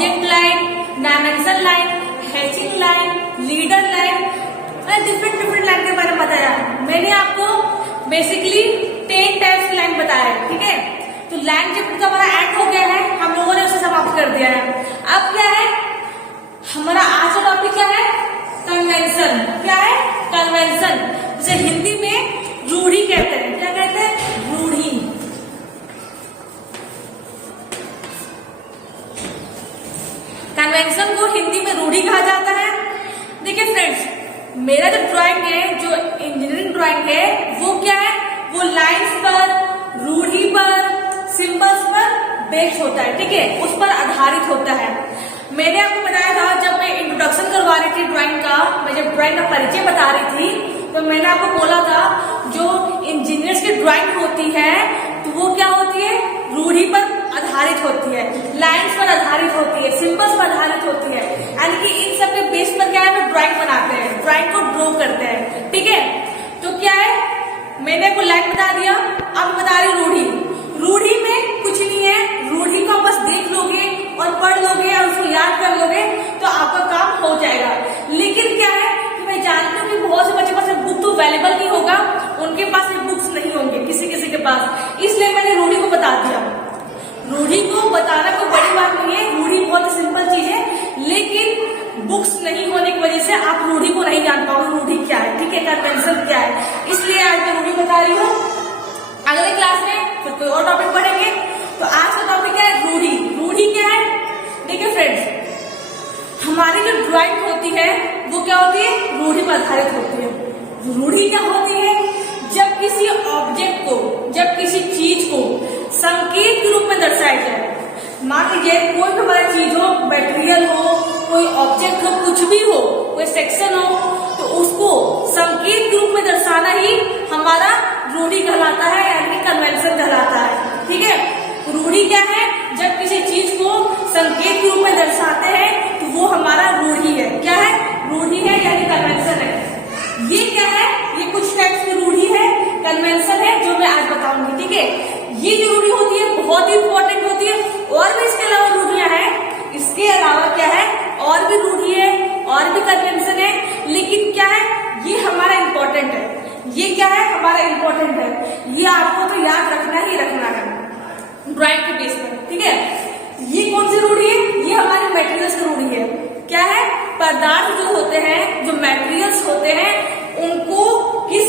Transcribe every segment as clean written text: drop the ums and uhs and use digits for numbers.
Object line, dimension line, hatching line, leader line, different line के बारे में बताया। मैंने आपको बेसिकली 10 टाइप्स की लाइन बताया है, ठीक है। तो लाइन चैप्टर का हमारा एंड हो गया है, हम लोगों ने उसे समाप्त कर दिया है। अब क्या है हमारा आज का टॉपिक, क्या है? कन्वेंशन। क्या है? कन्वेंशन, जिसे हिंदी में रूढ़ी कहते हैं। क्या कहते हैं? रूढ़ी। कन्वेंशन को हिंदी में रूढ़ी कहा जाता है। देखिए फ्रेंड्स, मेरा जो ड्राइंग है, जो इंजीनियरिंग ड्राइंग है, वो क्या है? वो लाइंस पर, रूढ़ी पर, सिंबल्स पर बेस्ड होता है, ठीक है, उस पर आधारित होता है। मैंने आपको बताया था, जब मैं इंट्रोडक्शन करवा रही थी ड्राइंग का, मैं जब ड्राइंग का परिचय बता रही थी, तो मैंने आपको बोला था जो इंजीनियर्स की ड्राइंग होती है तो वो क्या होती है? रूढ़ी पर आधारित होती है, लाइंस पर आधारित होती है, सिंबल्स पर आधारित होती है। यानी कि इन सब के बेस पर क्या है, हम ड्राइंग बनाते हैं, ड्राइंग को ड्रॉ करते हैं, ठीक है। तो क्या है, मैंने आपको लाइन बता दिया, अब बता रही रूढ़ी। रूढ़ी में कुछ नहीं है, रूढ़ी को बस देख लोगे और पढ़ लोगे और उसको याद कर लोगे तो आपका काम हो जाएगा। लेकिन क्या है कि मैं जानती हूँ कि बहुत से बच्चे पास बुक तो अवेलेबल नहीं होगा, उनके पास बुक्स नहीं होंगे किसी किसी के पास, इसलिए मैंने रूढ़ी को बता दिया। रूढ़ी को बताना कोई बड़ी बात नहीं है, रूढ़ी बहुत सिंपल चीज है, लेकिन बुक्स नहीं होने की वजह से आप रूढ़ी को नहीं जान पाओगे रूढ़ी क्या है, ठीक है, कन्वेंशन क्या है। इसलिए आज मैं रूढ़ी बता रही हूँ। अगले क्लास में फिर कोई और टॉपिक पढ़ेंगे। तो आज का टॉपिक है रूढ़ी। रूढ़ी क्या है? देखिए फ्रेंड्स, हमारी जो ड्राइंग होती है वो क्या होती है? रूढ़ी पर आधारित होती है। रूढ़ी क्या होती है? जब किसी ऑब्जेक्ट को, जब किसी चीज को संकेत के रूप में दर्शाया जाए। मान लीजिए कोई भी हमारी चीज हो, मटेरियल हो, कोई ऑब्जेक्ट हो, कुछ भी हो, कोई सेक्शन हो, तो उसको संकेत के रूप में दर्शाना ही हमारा रूढ़ी कहलाता है, यानी कन्वेंशन कहलाता है, ठीक है। रूढ़ी क्या है? जब किसी चीज को संकेत के रूप में दर्शाते हैं तो वो हमारा रूढ़ी है। क्या है? रूढ़ी है, यानी कन्वेंशन है। ये क्या है? ये कुछ टाइप्स की रूढ़ी है, कन्वेंशन है, जो मैं आज बताऊंगी, ठीक है। ये जो रूढ़ी होती है बहुत ही इंपॉर्टेंट होती है। और भी इसके अलावा रूढ़ियां हैं, इसके अलावा क्या है, और भी रूढ़ी है, और भी कन्वेंशन है, लेकिन क्या है, ये हमारा इंपॉर्टेंट है। ये क्या है? हमारा इंपॉर्टेंट है, ये आपको तो याद रखना ही रखना है ड्राइंग के बेस पर, ठीक है। ये कौन सी रूढ़ी है? ये हमारी मटेरियल्स की रूढ़ी है। क्या है? पदार्थ जो होते हैं, जो मटेरियल्स होते हैं, उनको किस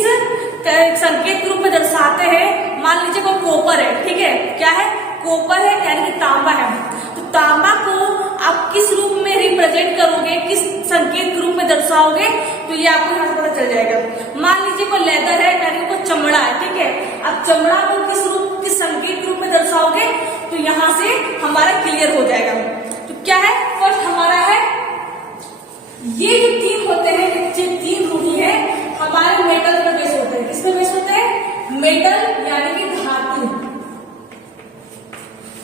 संकेत के रूप में दर्शाते हैं। मान लीजिए कोई कॉपर है, ठीक है, क्या है? कॉपर है, यानी कि तांबा है। तो तांबा को आप किस रूप में रिप्रेजेंट करोगे, किस संकेत के रूप में दर्शाओगे, तो ये आपको यहाँ से पता चल जाएगा। मान लीजिए कोई लेदर है, यानी कोई चमड़ा है, ठीक है, अब चमड़ा को किस संकेत के रूप में दर्शाओगे, तो यहाँ से हमारा क्लियर हो जाएगा। तो क्या है? फर्स्ट हमारा है, ये जो तीन होते हैं, ये तीन रूढ़ी है, हमारे मेटल पर बेस होते हैं। किस पे बेस होते हैं? मेटल, यानी कि धातु।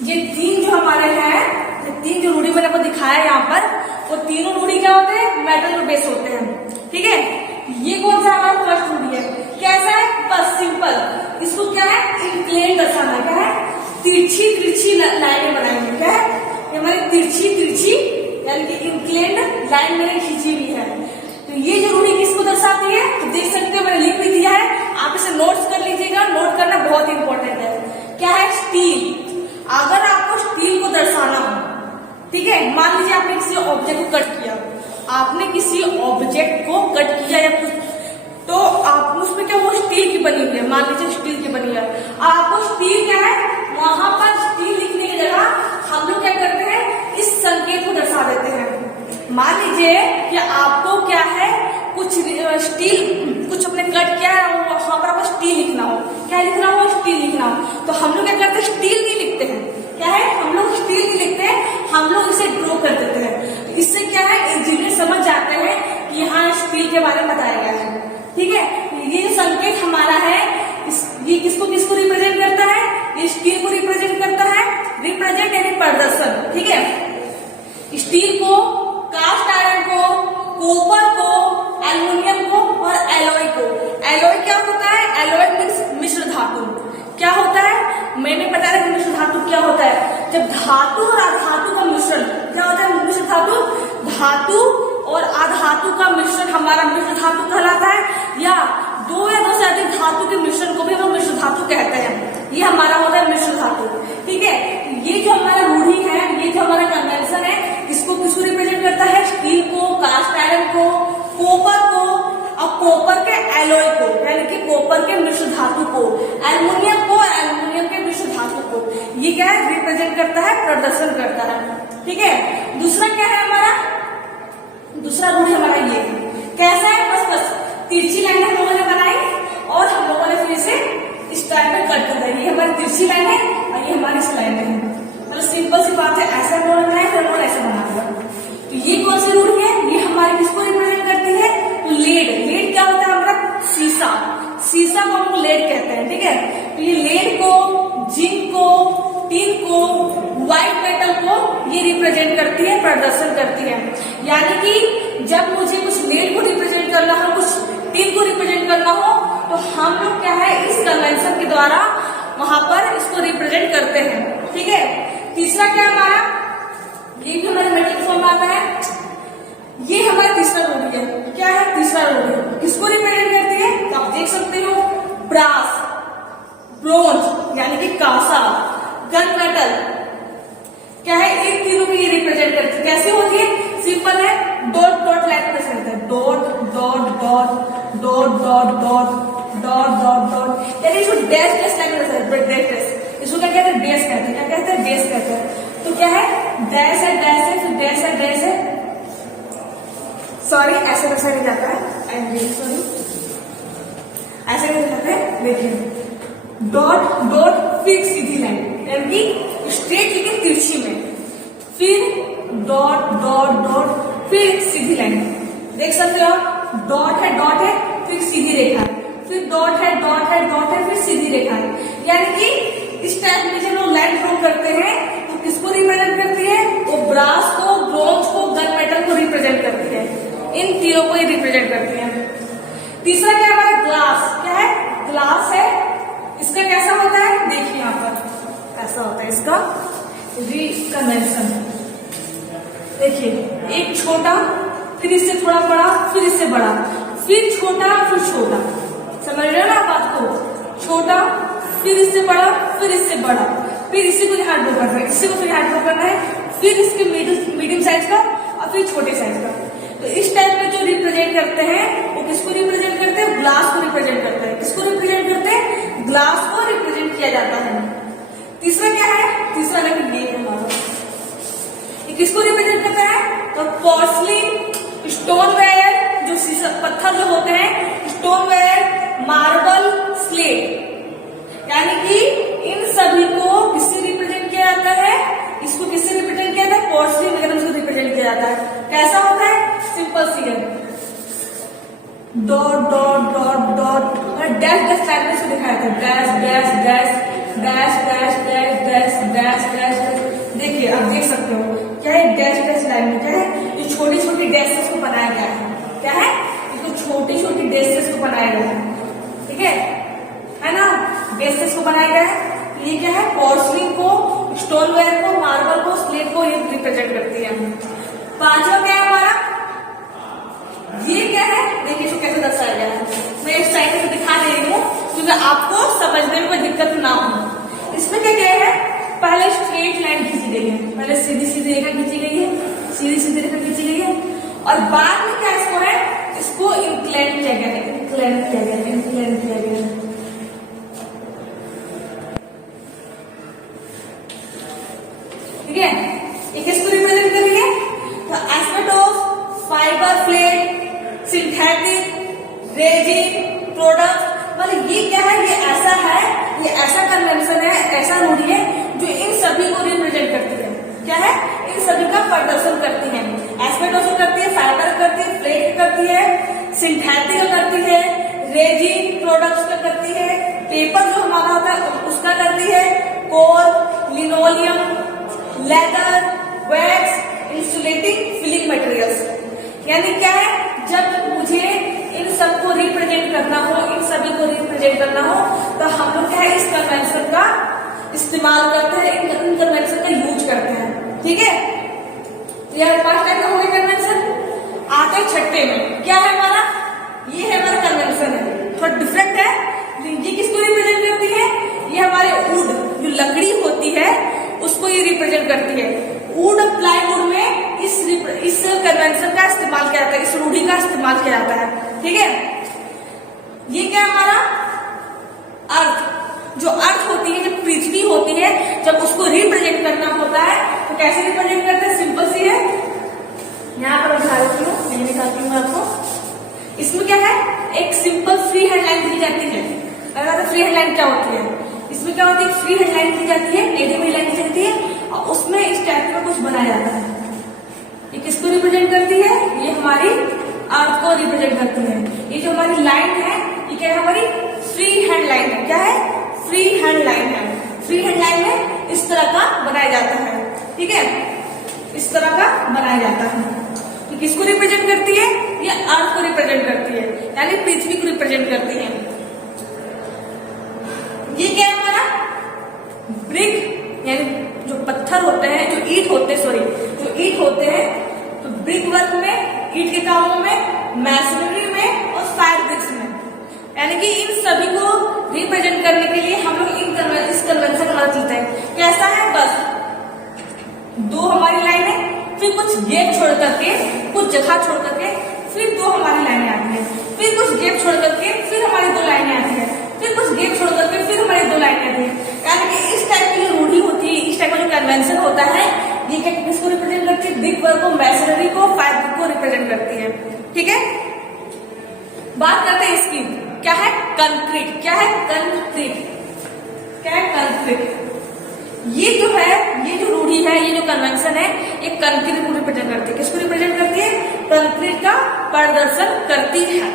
ये तीन जो हमारे हैं, ये तीन जो रूढ़ी मैंने आपको दिखाया यहाँ पर, वो तीनों रूढ़ी क्या होते हैं? मेटल पर बेस होते हैं, ठीक है। ये कौन सा हमारा फर्स्ट रूढ़ी है? कैसा है? बस सिंपल। इसको क्या है? इंक्लेन दर्शाना। क्या है? तिरछी तिरछी लाइनें बनाएंगे। क्या है? ये हमारी तिरछी तिरछी, यानी कि इंक्लेन लाइन मैंने खींची हुई है। तो ये जो रूढ़ी किसको दर्शाती है? तो देख सकते हो मैंने लिख भी दिया है, आप इसे नोट्स कर लीजिएगा, नोट करना बहुत इंपॉर्टेंट है। क्या है? स्टील। अगर आपको स्टील को दर्शाना हो, ठीक है, मान लीजिए आपने किसी ऑब्जेक्ट को कट किया, आपने किसी ऑब्जेक्ट को कट किया या कुछ, तो आप उसमें क्या, वो स्टील की बनी हुई है, मान लीजिए स्टील की बनी है, आपको स्टील क्या है, वहां पर स्टील लिखने की जगह हम लोग क्या करते हैं, इस संकेत को दर्शा देते हैं। मान लीजिए कि आपको क्या है, कुछ स्टील कुछ अपने कट किया है, वहां पर आपको स्टील लिखना हो, क्या लिखना हो, स्टील लिखना हो, तो हम लोग क्या करते हैं, स्टील नहीं लिखते हैं। क्या है, हम लोग स्टील नहीं लिखते हैं, हम लोग इसे ड्रॉ कर देते हैं। इससे क्या है, इंजीनियर समझ जाते हैं कि यहाँ स्टील के बारे में बताया गया है। ठीक है, ये जो संकेत हमारा है, ये किसको किसको रिप्रेजेंट करता है, ये स्टील को रिप्रेजेंट करता है, रिप्रेजेंट यानी प्रदर्शन। ठीक है, स्टील को, कास्ट आयरन को, कॉपर को, एल्युमिनियम को और एलॉय को। एलॉय क्या होता है, एलॉय मीन्स मिश्र धातु। क्या होता है, मैंने बताया कि मिश्र धातु क्या होता है। जब धातु और अधातु का मिश्रण, क्या होता है मिश्र धातु? धातु और अधातु का मिश्रण हमारा मिश्र धातु कहलाता है, या दो से अधिक धातु के मिश्रण को भी हम मिश्र धातु कहते हैं। ये हमारा होता है मिश्र धातु। ठीक है, ये जो हमारा रूढ़ी है, ये जो हमारा कन्वेंशन है, इसको किसको रिप्रेजेंट करता है? स्टील को, कास्ट आयरन को, कॉपर को, और कॉपर के एलॉय को, यानी कि कॉपर के मिश्र धातु को, एल्युमिनियम को, एल्युमिनियम के मिश्र धातु को, ये क्या है? रिप्रेजेंट करता है, प्रदर्शन करता है। ठीक है, दूसरा क्या है हमारा? दूसरा रूढ़ी हमारा ये कैसा है? बस तिरछी लाइन हम लोगों ने बनाई और हम लोगों ने फिर इसे इस टाइप में कट कर दिया। ये हमारी तिरछी लाइन है और ये हमारी इस लाइन है। मतलब सिंपल सी बात है, ऐसा हम लोगों ने बनाया, फिर हम लोगों ने ऐसा बना दिया। तो ये कौन सी रूढ़ी है? ये हमारी किसको रिप्रेजेंट करती है? तो लेड। लेड क्या होता है हमारा? शीशा। शीशा को हम लोग लेड कहते हैं। ठीक है, तो ये लेड को, जिंक को, टिन को, व्हाइट मेटल को ये रिप्रेजेंट करती है, प्रदर्शन करती है। यानी कि जब मुझे कुछ लेड को रिप्रेजेंट करना हो, कुछ टिन को रिप्रेजेंट करना हो, तो हम लोग क्या है इस कन्वेंशन के द्वारा वहां पर इसको रिप्रेजेंट करते हैं। ठीक है, तीसरा क्या हमारा? ये भी हमारे मेटल फॉर्म आता है। ये हमारा तीसरा रूढ़ी है। क्या है तीसरा रूढ़ी? किसको रिप्रेजेंट करती है? तो आप देख सकते हो, ब्रास, ब्रोंज यानी कि कांसा, गन मेटल, क्या है इन तीनों को ये रिप्रेजेंट करती है। कैसे होती है? सिंपल है, डॉट डॉट लाइन पे चलता है, dot dot dot dot dot dot dot dot dot, यानी इसको डैश डैश लाइन पे चलता है, डैश डैश। इसको क्या कहते हैं? डैश कहते हैं। क्या कहते हैं? डैश कहते हैं। तो क्या है? डैश है, डैश है, फिर डैश है, डैश है। सॉरी, ऐसे वैसा नहीं जाता है, आई एम रियली सॉरी, ऐसे नहीं जाता है। देखिए, डॉट डॉट फिर सीधी लाइन, यानी कि स्ट्रेट लेकिन तिरछी में, फिर डॉट डॉट डॉट फिर सीधी लाइन। देख सकते हो, डॉट है, फिर सीधी रेखा, फिर डॉट है, फिर सीधी रेखा है। यानी कि इस टाइप में जब लोग लाइन ड्रॉ करते हैं तो किसको रिप्रेजेंट करती है? वो ब्रास को, ब्रोंज को, गन मेटल को रिप्रेजेंट करती है। इन तीनों को ही रिप्रेजेंट करती है। तीसरा क्या है हमारा? ग्लास। क्या है? ग्लास है। इसका कैसा होता है? देखिए यहाँ पर ऐसा होता है इसका रिकन्वेंशन। देखिए, एक छोटा, फिर इससे थोड़ा बड़ा, फिर इससे बड़ा, फिर छोटा, फिर छोटा। समझ रहे हो ना बात को? छोटा, फिर इससे बड़ा, फिर इससे बड़ा, फिर इसी को हाथ ड्रॉ करना है, इसी को फिर हाथ ड्रॉ करना है, फिर इसके मीडियम साइज का और फिर छोटे साइज का। तो इस टाइप में जो रिप्रेजेंट करते हैं वो किसको रिप्रेजेंट करते हैं? ग्लास को रिप्रेजेंट करते हैं। किसको रिप्रेजेंट करते हैं? ग्लास को रिप्रेजेंट किया जाता है। तीसरा क्या है? तीसरा लेकिन ये है हमारा, ये किसको रिप्रेजेंट करता है? तो पोर्सलिन, स्टोनवेयर, जो शीशा पत्थर जो होते हैं, स्टोनवेयर, मार्बल, स्लेट, यानी कि इन सभी को किससे रिप्रेजेंट किया जाता है? इसको किससे रिप्रेजेंट किया जाता है? पोर्सलिन वगैरह से रिप्रेजेंट किया जाता है। कैसा होता है? सिंपल सी है, dot dot dot dot dash dash line से दिखाया था, dash dash dash dash dash dash dash dash dash. देखिए, आप देख सकते हो क्या है डैश डैश लाइन में? क्या है? ये छोटी छोटी डैशेस को बनाया गया है। क्या है? इसको छोटी छोटी डैशेस को बनाया गया है। ठीक है ना? डैशेस को बनाया गया है। ये क्या है? पोर्सलिन को, स्टोनवेयर को, मार्बल को, स्लेट को ये रिप्रेजेंट करती है। पांचवा क्या है हमारा? ये क्या है? देखिए इसको कैसे दर्शाया गया है। मैं इस साइड से दिखा दे रही हूँ क्योंकि आपको समझने में कोई दिक्कत ना हो। इसमें क्या क्या है? पहले स्ट्रेट लाइन खींची गई है, पहले सीधी सीधी रेखा खींची गई है, सीधी सीधी रेखा खींची गई है, और बाद में क्या इसको है? इसको इंक्लाइन किया गया है, इंक्लाइन किया गया है, इंक्लाइन किया गया है। ठीक है, ये किसको रिप्रेजेंट करेंगे? तो asbestos, fibre plate, synthetic, resin product, मतलब ये क्या है? ये ऐसा है, ये ऐसा कन्वेंशन है, ऐसा रूढ़ी है जो इन सभी को रिप्रेजेंट करती है। क्या है? इन सभी का प्रदर्शन करती है। एस्बेस्टोस करती है, फाइबर करती है, प्लेट करती है, सिंथेटिक करती है, रेजिन प्रोडक्ट्स का करती है, पेपर जो हमारा होता है उसका करती है, core, linoleum, leather, wax, insulating filling materials. यानी क्या है? जब मुझे इन सबको रिप्रेजेंट करना हो, इन सभी को रिप्रेजेंट करना हो, तो हम लोग क्या है? इस कन्वेंशन का इस्तेमाल करते हैं, इन कन्वेंशन का यूज करते हैं। ठीक है, तो यह 5 टाइप का हो गया कन्वेंशन। आते छठे में क्या है हमारा, ये है हमारा कन्वेंशन है, थोड़ा डिफरेंट है। ये किसको रिप्रेजेंट करती है, ये हमारे वुड जो लकड़ी होती है उसको ये रिप्रेजेंट करती है। वुड प्लाईवुड में इस कन्वेंशन का इस्तेमाल किया जाता है, इस रूढ़ी का इस्तेमाल किया जाता है। ठीक है, ये क्या हमारा अर्थ, जो अर्थ होती है, जो पृथ्वी होती है, जब उसको रिप्रेजेंट करना होता है तो कैसे रिप्रेजेंट करते हैं, सिंपल सी है। यहाँ पर दिखा देती हूँ, मैं दिखाती हूँ आपको। इसमें क्या है, एक सिंपल फ्री हेडलाइन दी जाती है। अगर फ्री हेडलाइन क्या होती है, इसमें क्या होती है, फ्री हेडलाइन दी जाती है, टेढ़ी हेडलाइन दी जाती है और उसमें इस टाइप का कुछ बनाया जाता है। ये किसको रिप्रेजेंट करती है, ये हमारी अर्थ को रिप्रेजेंट करती है। ये जो हमारी लाइन है ये क्या है, हमारी फ्री हैंड लाइन है। क्या है, फ्री हैंड लाइन है। फ्री हैंड लाइन में इस तरह का बनाया जाता है। ठीक है, इस तरह का बनाया जाता है। ये किसको रिप्रेजेंट करती है, ये अर्थ को रिप्रेजेंट करती है, यानी पृथ्वी को रिप्रेजेंट करती है। ये क्या है हमारा ब्रिक, यानी जो पत्थर होते हैं, जो ईंट होते हैं, सॉरी जो ईंट होते हैं, तो ब्रिक वर्क में, ईंट के कामों में, मैसनरी में और फायर ब्रिक्स में, यानी कि इन सभी को रिप्रेजेंट करने के लिए हम लोग इस कन्वेंशन का मदद लेते हैं। कैसा है, बस 2 हमारी लाइन है, फिर कुछ गैप छोड़ करके, कुछ जगह छोड़ करके फिर 2 हमारी लाइनें आती है, फिर कुछ गैप छोड़ करके फिर हमारी 2 लाइनें आती है, फिर कुछ गैप छोड़ करके फिर हमारी 2 लाइनें आती है। यानी कि इस टाइप की जो रूढ़ी होती है, इस टाइप का जो कन्वेंशन होता है, ये क्या किसको रिप्रेजेंट करती है, ब्रिक वर्क को, मैसनरी को, फायर ब्रिक को रिप्रेजेंट करती है। ठीक है, बात करते हैं इसकी, क्या है कंक्रीट। क्या है कंक्रीट, क्या है कंक्रीट। ये जो है, ये जो रूढ़ी है, ये जो कन्वेंशन है, ये कंक्रीट को रिप्रेजेंट करती है। किसको रिप्रेजेंट करती है, कंक्रीट का प्रदर्शन करती है।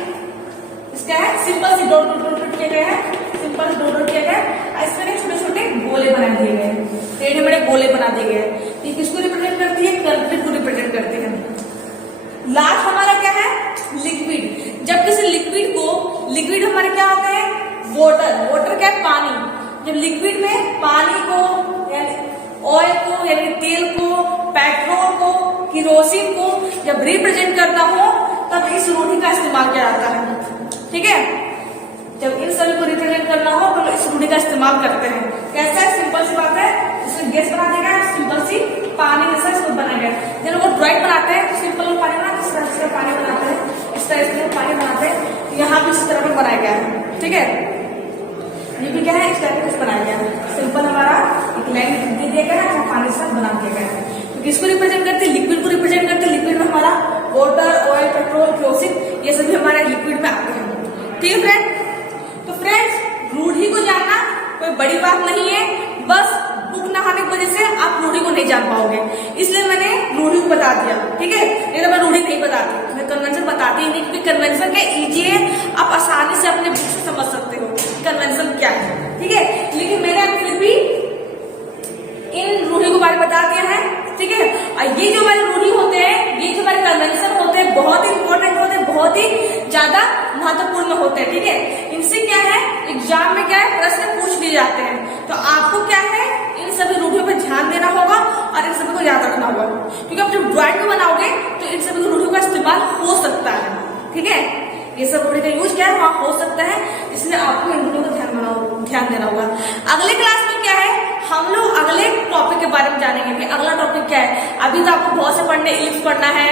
इसका है सिंपल सी डॉट डॉट डॉट किए गए हैं, सिंपल से डॉट डॉट किया गया है, इसमें छोटे छोटे गोले बना दिए गए हैं, टेढ़े बड़े गोले बना दिए गए हैं। ये किसको रिप्रेजेंट करती है, कंक्रीट को रिप्रेजेंट करती है। लास्ट हमारा क्या है, लिक्विड। जब किसी लिक्विड को, लिक्विड हमारे क्या होते हैं, वाटर, वाटर क्या है, पानी। जब लिक्विड में पानी को, यानी ऑयल को, यानी तेल को, पेट्रोल को, किरोसिन को जब रिप्रेजेंट करना हो तब इस रूढ़ी का इस्तेमाल किया जाता है। ठीक है, जब इन सभी को रिप्रेजेंट करना हो तो इस रूढ़ी का इस्तेमाल करते हैं। कैसा है, सिंपल सी बात है, इसमें गैस बना देगा, सिंपल सी पानी जैसा इसको बनाया गया। जब लोग ड्राइंग बनाते हैं तो सिंपल पानी बनाते हैं, इस तरह से पानी बनाते हैं, इस तरह से पानी बनाते हैं, यहाँ भी इस तरह का बनाया गया है। ठीक है, ये भी क्या है, इस टाइप का कुछ बनाया गया है। सिंपल हमारा एक लाइन दे दिया गया है, पानी से बना दिया गया है। तो किसको रिप्रेजेंट करते हैं, लिक्विड को रिप्रेजेंट करते हैं। लिक्विड में हमारा वाटर, ऑयल, पेट्रोल, केरोसिन, ये सभी हमारे लिक्विड में आते हैं। ठीक है फ्रेंड, तो फ्रेंड्स रूढ़ी को जानना कोई बड़ी बात नहीं है, बस बुक ना आने की वजह से आप रूढ़ी को नहीं जान पाओगे, इसलिए मैंने रूढ़ी को बता दिया। ठीक है, नहीं तो मैं रूढ़ी नहीं बताती, मैं कन्वेंशन बताती ही नहीं, क्योंकि कन्वेंशन क्या इजी है, आप आसानी से अपने बुक से समझ सकते हो कन्वेंशन क्या है। ठीक है, लेकिन मैंने फिर भी इन रूढ़ी को बारे बता दिया है। ठीक है, और ये जो हमारे रूढ़ी होते हैं, ये जो हमारे कन्वेंशन होते हैं, बहुत ही इंपॉर्टेंट होते हैं, बहुत ही ज्यादा महत्वपूर्ण होते हैं। ठीक है, इनसे क्या है, एग्जाम में क्या है, प्रश्न पूछ लिए जाते हैं। तो आपको क्या है, इन सभी रूढ़ियों पर ध्यान देना होगा और इन सभी को याद रखना होगा, क्योंकि आप जब ड्राइंग में बनाओगे तो इन सभी रूढ़ियों का इस्तेमाल हो सकता है। ठीक है, ये सब रूढ़ी का यूज क्या है, वहां हो सकता है, इसलिए आपको इन रूढ़ियों को ध्यान देना होगा। अगले क्लास में क्या है, हम लोग अगले टॉपिक के बारे में जानेंगे कि अगला टॉपिक क्या है। अभी तो आपको बहुत से पढ़ने, इलिप्स पढ़ना है,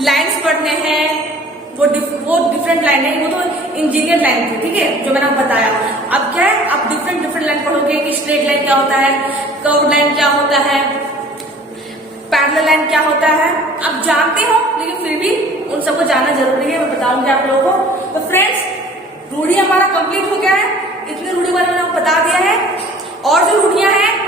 लाइन्स पढ़ने हैं, वो डिफरेंट लाइन है, वो तो इंजीनियर लाइन थी। ठीक है, जो मैंने आपको बताया। अब क्या है, आप डिफरेंट लाइन पढ़ोगे कि स्ट्रेट लाइन क्या होता है, कर्व लाइन क्या होता है, पैरेलल लाइन क्या होता है, आप जानते हो, लेकिन फिर भी उन सबको जानना जरूरी है, मैं बताऊंगी आप लोगों को। तो फ्रेंड्स, रूढ़ी हमारा कंप्लीट हो गया है, इतनी रूढ़ी बारे में आपको बता दिया है, और जो रूढ़ियां हैं